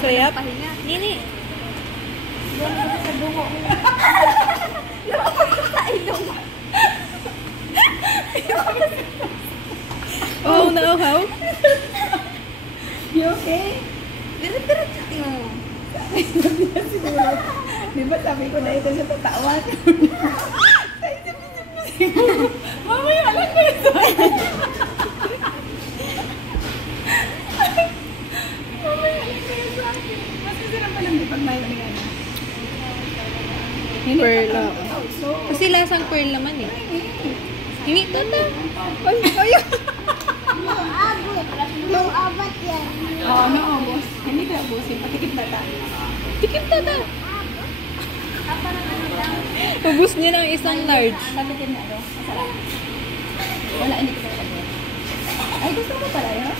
So, yap. Nini. Sa bungo. Sa ilong. Oh, nauhaw. You okay? Diret-diret mo. Di ba sabi ko na ito siya tatawan? Mamaya, alam ko ito. Mamaya, alam ko ito sa akin. Mas masarap pa lang di pag may naman. Pearl. Kasi lasang pearl naman eh. Hindi to ta. Ay, Yung abat yan. Oo, naubos. Hindi ka ubusin. Patikip na ta. tikip ta ta. Ubus niya ng isang large. Patikim na ano? Masarap. Wala, hindi ko sa Ay, gusto mo pala yun?